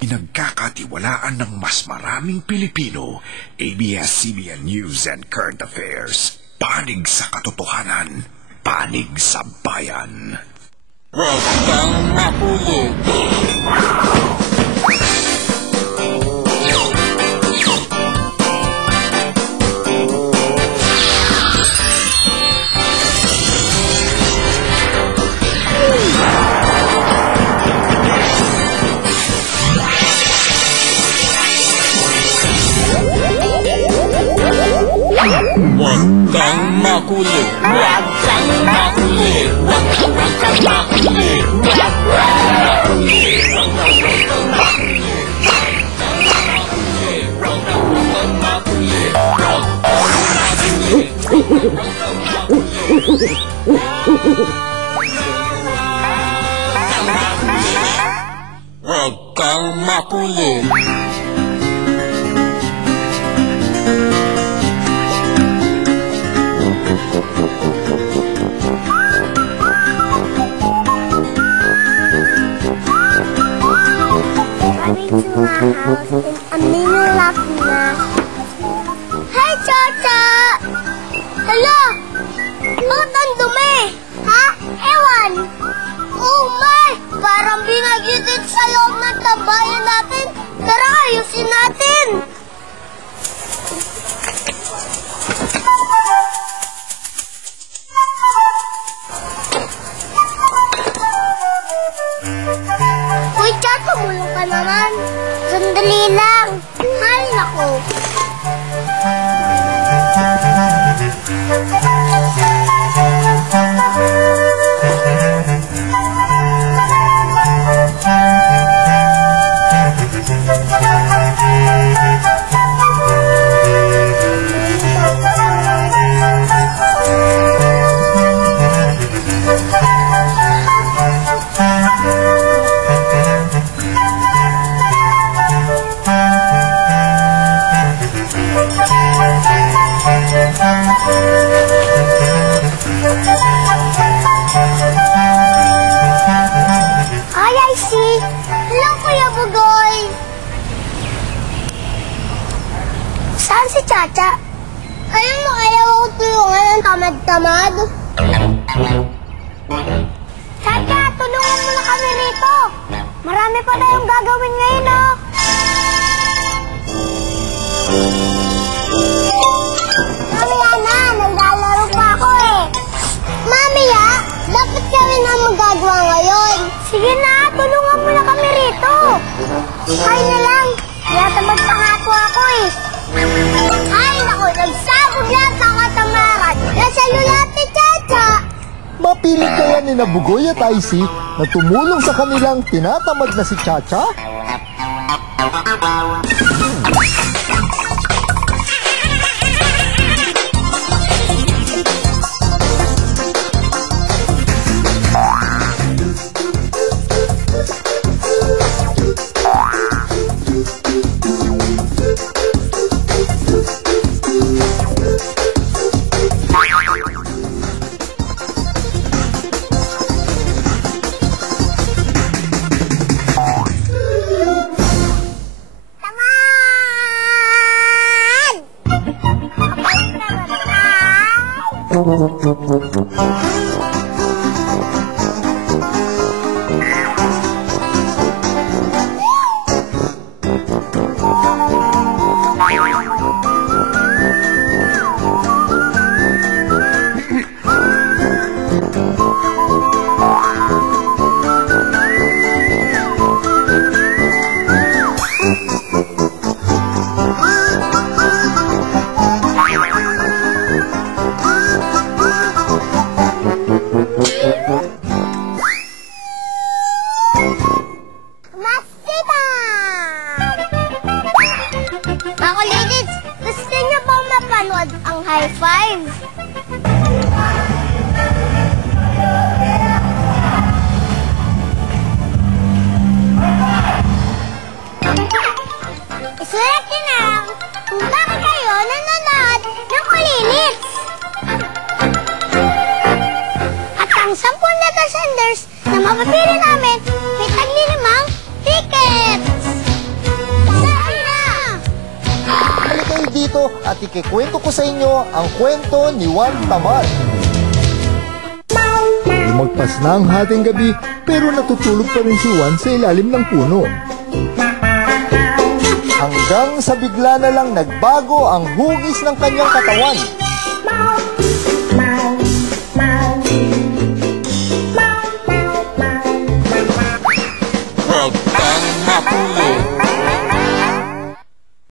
Pinagkakatiwalaan ng mas maraming Pilipino, ABS-CBN News and Current Affairs. Panig sa katotohanan, panig sa bayan. Huwag kang mapulog. Huwag kang makulit. Huwag kang makulit. Huwag kang makulit. Huwag kang makulit. To my house in Amino Laguna. Hi, Chacha! Hello! Bakit ang dumi? Ha? Ewan! Oh my! Parang binagidit sa loob ng tambayan natin. Tara, ayusin natin! Uy, Chat, tumulong ka naman. Sandali lang. Hay, nako. Saan si Chacha? Ayaw mo ayaw ko tulungan ng tamad-tamad? Chacha, tulungan mo na kami rito. Marami pa tayong gagawin ngayon, oh. Mamaya na, naglalaro pa ako eh. Mamaya, dapat kami na magagawa ngayon. Sige na, tulungan mo na kami rito. Kaya na lang, yatamad pa nga ako eh. Ay, naku, nagsabog lahat ng katamaran. Nasa lulat ni Chacha. Mapilit kaya ni Nabugoy at Icy na tumulong sa kanilang tinatamad na si Chacha? Ako, ladies, gusto niyo ba mapanood ang high five? Isulat niyo na kung bakit kayo nanonood ng Kulinits. At ang 10 na senders na mapapili namin may tagli-5 tickets. dito at ikikwento ko sa inyo ang kwento ni Juan Tamad. Lumagpas na ang hating gabi pero natutulog pa rin si Juan sa ilalim ng puno. Hanggang sa bigla na lang nagbago ang hugis ng kanyang katawan.